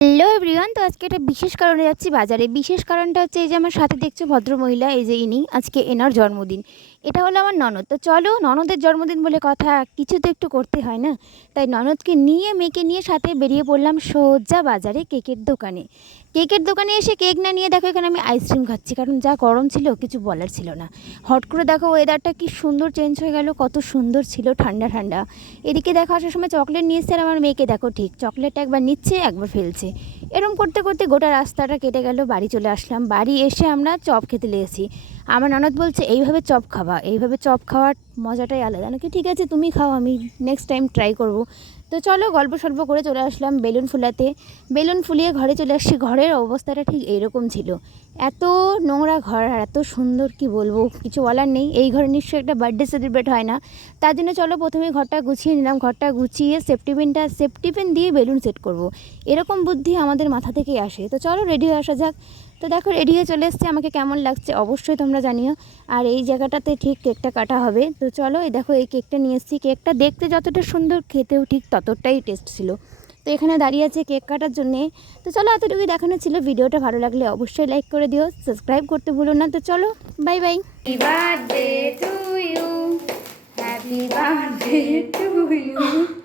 Hello everyone. তো আজকে একটা বিশেষ কারণে যাচ্ছি বাজারে। বিশেষ কারণটা হচ্ছে এই যে আমার সাথে দেখছো ভদ্রমহিলা, এই যে ইনি, আজকে এনার জন্মদিন। এটা হলো আমার ননদ। তো চলো, ননদের জন্মদিন বলে কথা, কিছু তো একটু করতে হয় না? তাই ননদকে নিয়ে, মেয়েকে নিয়ে সাথে বেরিয়ে পড়লাম সোজা বাজারে কেকের দোকানে। কেকের দোকানে এসে কেক না নিয়ে দেখো এখানে আমি আইসক্রিম খাচ্ছি, কারণ যা গরম ছিল কিছু বলার ছিল না। হট করে দেখো ওয়েদারটা কি সুন্দর চেঞ্জ হয়ে গেল, কত সুন্দর ছিল, ঠান্ডা ঠান্ডা। এদিকে দেখো আসার সময় চকলেট নিয়ে এসছে, আর আমার মেয়েকে দেখো ঠিক চকলেটটা একবার নিচ্ছে একবার ফেলছে। এরম করতে করতে গোটা রাস্তাটা কেটে গেল, বাড়ি চলে আসলাম। বাড়ি এসে আমরা চপ খেতে লেগেছি। আমার ননদ বলছে এইভাবে চপ খাওয়া, এইভাবে চপ খাওয়ার মজাটাই আলাদা নাকি। ঠিক আছে তুমি খাও, আমি নেক্সট টাইম ট্রাই করব। তো চলো গল্প সল্প করে চলে আসলাম বেলুন ফুলাতে। বেলুন ফুলিয়ে ঘরে চলে আসছি। ঘরের অবস্থাটা ঠিক এইরকম ছিল, এত নোংরা ঘর আর এত সুন্দর, কি বলবো, কিছু বলার নেই। এই ঘরে নিশ্চয়ই একটা বার্থডে সেলিব্রেট হয় না। তার জন্য চলো প্রথমে ঘরটা গুছিয়ে নিলাম। ঘরটা গুছিয়ে সেফটি পিন দিয়ে বেলুন সেট করব। এরকম বুদ্ধি আমাদের মাথা থেকেই আসে। তো চলো রেডি হয়ে আসা যাক। তো দেখো রেডি হয়ে চলে এসছে, আমাকে কেমন লাগছে অবশ্যই তোমরা জানিও। আর এই জায়গাটাতে ঠিক কেকটা কাটা হবে। তো চলো, এই দেখো এই কেকটা নিয়ে এসেছি। কেকটা দেখতে যতটা সুন্দর, খেতেও ঠিক ততটাই টেস্ট ছিল। তো এখানে দাঁড়িয়ে আছে কেক কাটার জন্যে। তো চলো এতটুকুই দেখানো ছিল। ভিডিওটা ভালো লাগলে অবশ্যই লাইক করে দিও, সাবস্ক্রাইব করতে ভুলো না। তো চলো, bye bye. Happy birthday to you, happy birthday to you.